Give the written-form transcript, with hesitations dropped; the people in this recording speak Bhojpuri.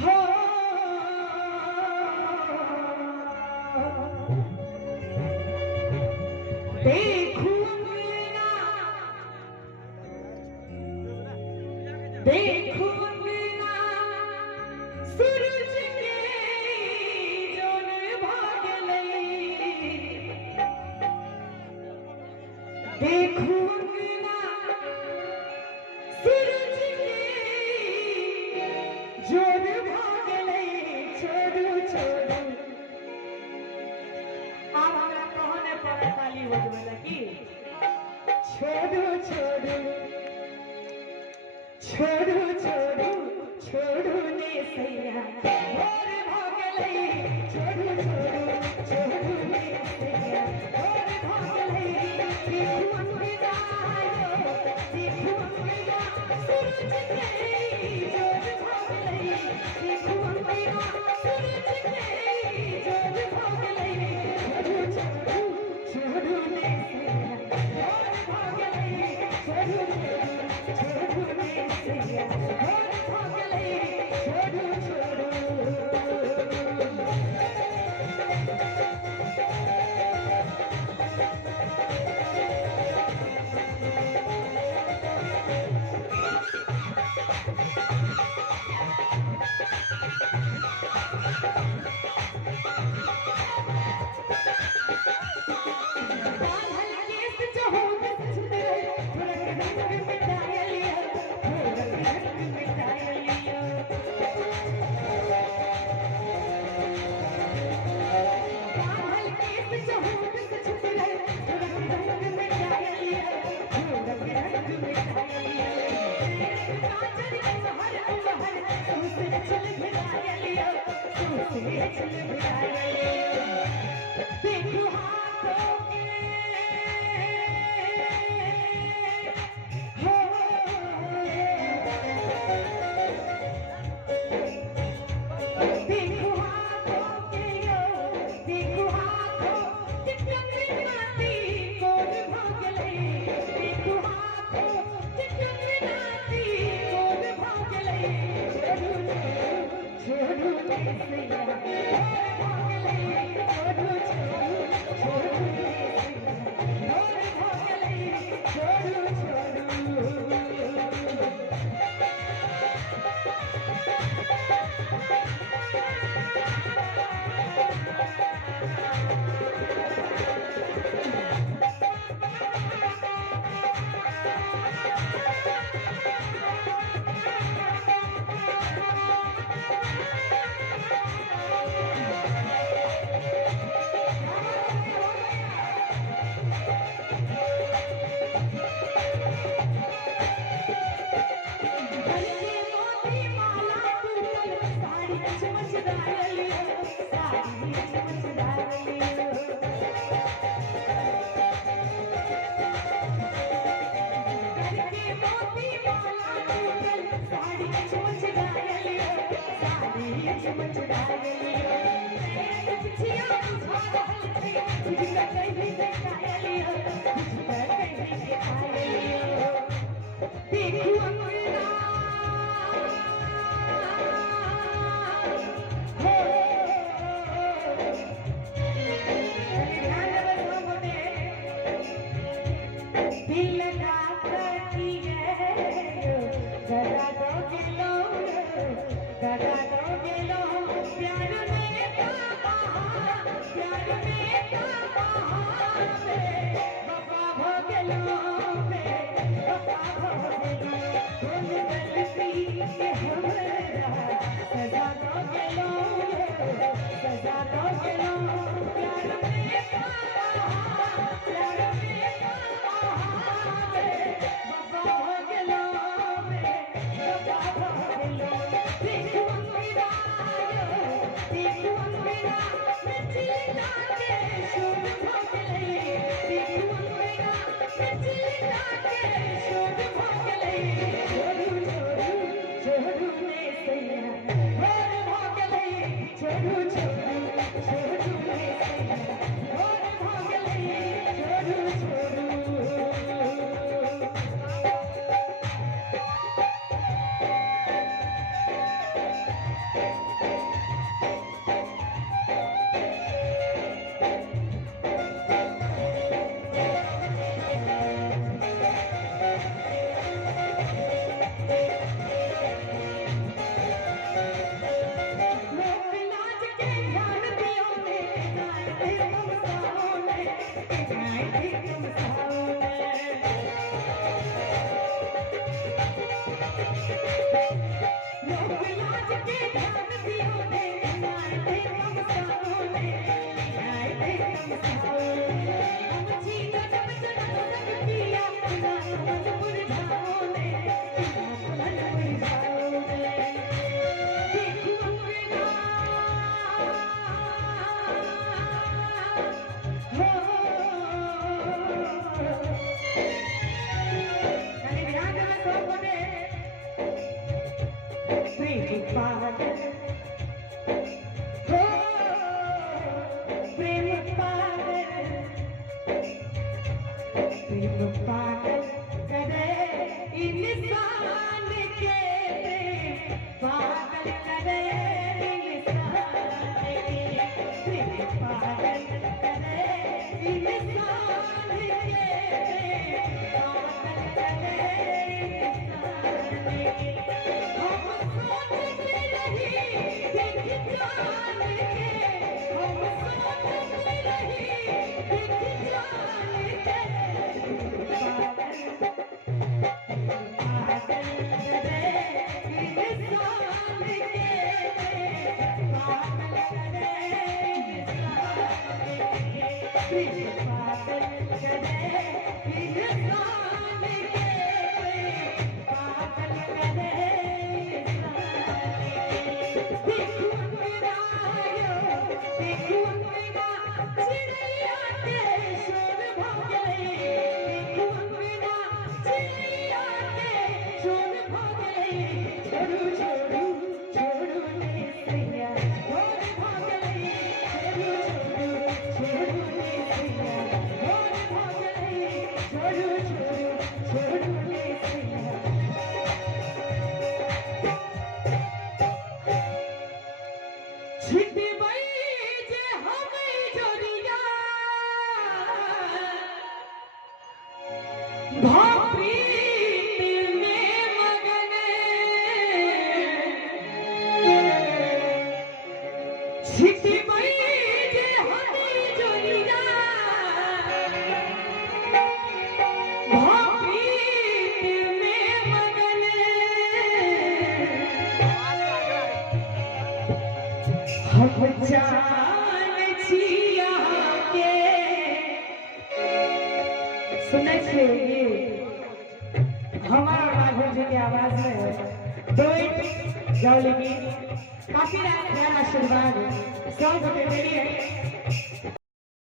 हो देखूं अंगना देखूं अंगना सूरज के जोन भाग लई देखूं अंगना सूरज के जोन भाग लई छोड़ू छोड़ू आप हमरा कहने पर ताली बजवे लगी छोड़ू छोड़ू छोड़ू छोड़ू छोड़ू ने सैया और भाग लई छोड़ू छोड़ू छोड़ू ने सैया और भाग लई देखूं अंगना देखूं अंगना सूरज के जोर भाग लई देखूं अंगना सूरज के जोर भाग लई छोड़ू छोड़ू छोड़ू ने सैया और भाग लई छोड़ू छोड़ू छोड़ू ने सैया और भाग लई छोड़ू छोड़ू देखो हाथों के हो देखो हाथों के देखो हाथों चिकनाती कोन भाग लई देखो हाथों चिकनाती कोन भाग लई छोड़ू ने सैया और भाग लई छोड़ू छोड़ू छोड़ू ने सैया और भाग लई छोड़ू छोड़ू Let's प्रीत पागल हो प्रेम पागल करे इंसान के पागल करे इंसान के प्रेम पागल करे इंसान के पागल करे इंसान के हम सोचते रही देख जान के हम सोचते रही देख जान के सुने छे हमारा राघव जी की आवाज में दो गाओ लेकिन काफी प्यारा आशीर्वाद सॉन्ग होते मेरी